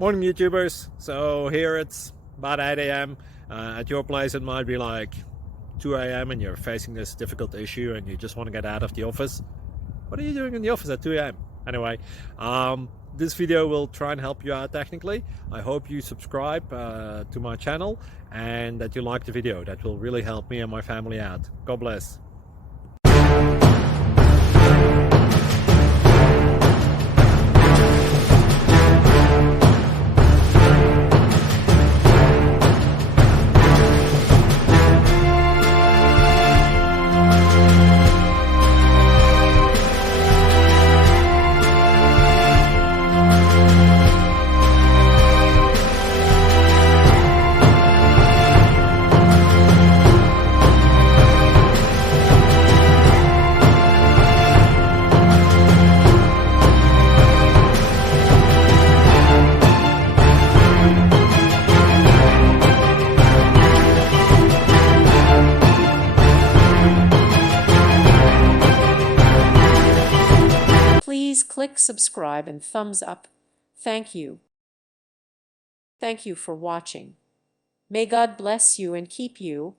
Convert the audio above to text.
Morning, YouTubers. So here it's about 8 a.m. At your place, it might be like 2 a.m. and you're facing this difficult issue and you just want to get out of the office. What are you doing in the office at 2 a.m.? Anyway, this video will try and help you out technically. I hope you subscribe to my channel and that you like the video. That will really help me and my family out. God bless. Please click subscribe and thumbs up. Thank you. Thank you for watching. May God bless you and keep you.